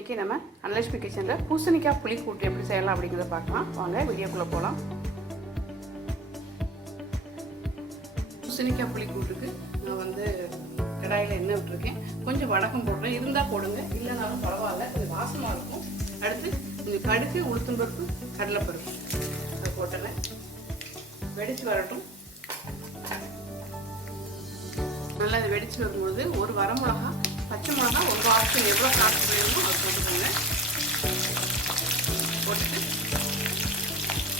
இன்றைக்கி நம்ம அனலட்சுமி கிச்சனில் பூசணிக்காய் புளி கூட்டு எப்படி செய்யலாம் அப்படிங்கிறத பார்க்கலாம். வாங்க வீடியோக்குள்ளே போகலாம் பூசணிக்காய் புளி கூட்டுக்கு நான் வந்து கடாயில் எண்ணெய் விட்டுருக்கேன். கொஞ்சம் வடகம் போடுறேன். இருந்தால் போடுங்க. இல்லைனாலும் பரவாயில்ல. கொஞ்சம் வாசமாக இருக்கும். அடுத்து கொஞ்சம் கடுகு உளுத்தம்பருப்பு கடலைப்பருப்பு. அதை போட்டுறேன் வெடித்து வரட்டும். நல்லா இது வெடிச்சு வரும்பொழுது ஒரு வரமிளகா பச்சை மிளகா ஒரு வாரத்துக்கு எவ்வளோ காசு வேணுமோ அது போட்டுக்கோங்க. போட்டுட்டு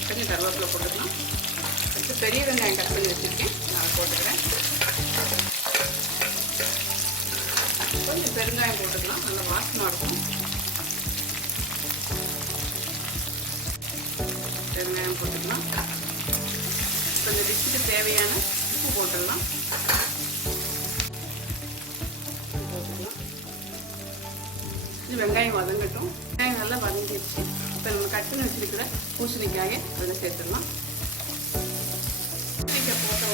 கொஞ்சம் கருவேப்பிலை போட்டுக்கலாம். ஃபஸ்ட்டு பெரிய வெங்காயம் கட் பண்ணி வச்சுருக்கேன். நான் போட்டுக்கிறேன். கொஞ்சம் பெருங்காயம் போட்டுக்கலாம். நல்லா வாசமாக இருக்கும். பெருங்காயம் போட்டுக்கலாம். கொஞ்சம் டிஷ்ஷுக்கு தேவையான உப்பு போட்டுடலாம். இது வெங்காயம் வதங்கட்டும். வெங்காயம் நல்லா வதங்கிடுச்சு. இப்போ நம்ம கட் பண்ணி வச்சிருக்கிற பூசணிக்காயை அதில் சேர்த்துடலாம். பூசணிக்காய் போட்ட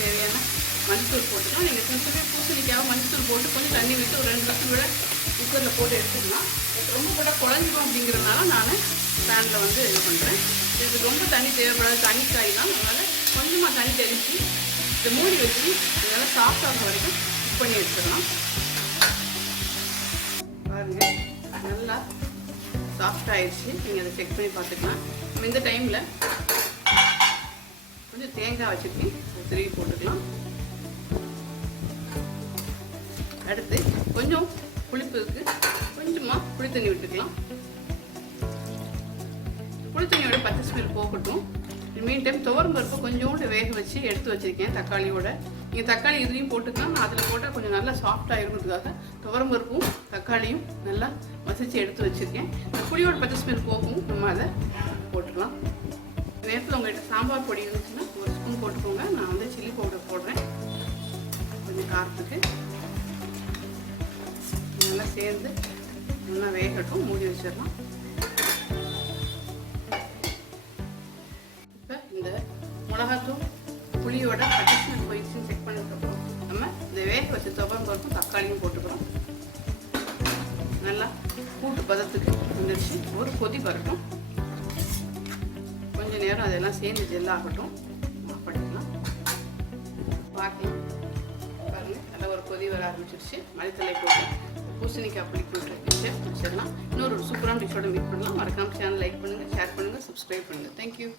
தேவையான மஞ்சத்தூள் போட்டுக்கலாம். நீங்கள் கொஞ்சமே பூசணிக்காய் மஞ்சத்தூள் போட்டு கொஞ்சம் தண்ணி விட்டு ஒரு ரெண்டு நிமிஷம் கூட குக்கரில் போட்டு எடுத்துக்கலாம். ரொம்ப கூட குழஞ்சிடும் அப்படிங்கிறதுனால நான் பேனில் வந்து இது பண்ணுறேன் இதுக்கு ரொம்ப தண்ணி தேவைப்படாது. தண்ணி காய் தான். அதனால் கொஞ்சமாக தண்ணி தெளித்து இதை மூடி வச்சு இதெல்லாம் சாஃப்ட் ஆகிற வரைக்கும் குக் பண்ணி எடுத்துடலாம் நல்லா சாஃப்ட் ஆயிடுச்சு. நீங்கள் அதை செக் பண்ணி பார்த்துக்கலாம். நம்ம இந்த டைமில் கொஞ்சம் தேங்காய் வச்சுருக்கேன் திருவி போட்டுக்கலாம். அடுத்து கொஞ்சம் புளிப்புக்கு கொஞ்சமாக புளி தண்ணி விட்டுக்கலாம். புளி தண்ணியோட பச்சை ஸ்மெல் போகட்டும். மீன் டைம் துவரம் பருப்பு கொஞ்சோண்டு வேக வச்சு எடுத்து வச்சுருக்கேன் தக்காளியோட. நீங்கள் தக்காளி இதுலேயும் போட்டுக்கலாம். நான் அதில் போட்டால் கொஞ்சம் நல்லா சாஃப்டாக இருக்கிறதுக்காக துவரம் பருப்பும் தக்காளியும் நல்லா மசிச்சு எடுத்து வச்சுருக்கேன். இந்த புளியோட பச்சை ஸ்மெல் போகும். நம்ம அதை போட்டுக்கலாம். நேரத்தில் உங்கள்கிட்ட சாம்பார் பொடி இருந்துச்சுன்னா ஒரு ஸ்பூன் போட்டுக்கோங்க. நான் வந்து சில்லி பவுடர் போடுறேன். கொஞ்சம் காரத்துக்கு. நல்லா சேர்ந்து நல்லா வேகட்டும். மூடி வச்சிடலாம். மிளகாத்தூள் புளியோட பட்டிஷன் போயிடுச்சுன்னு செக் பண்ணதுக்கப்புறம் நம்ம இந்த வேக வச்ச துவரம் பருப்பும் தக்காளியும் போட்டுக்கிறோம் நல்லா கூட்டு பதத்துக்கு வந்துடுச்சு ஒரு கொதி வரட்டும் கொஞ்ச நேரம் அதெல்லாம் சேர்ந்து ஜெல்லாகட்டும் பண்ணிக்கலாம் பார்க்கலாம் பாருங்க நல்லா ஒரு கொதி வர ஆரம்பிச்சிருச்சு மளித்தலை போட்டு பூசணிக்காய் புளி போட்டு வச்சு வச்சிடலாம் இன்னொரு சூப்பரான டிஷ்ஷோட மீட் பண்ணலாம் மறக்காமல் சேனல் லைக் பண்ணுங்கள் ஷேர் பண்ணுங்கள் சப்ஸ்கிரைப் பண்ணுங்கள் தேங்க்யூ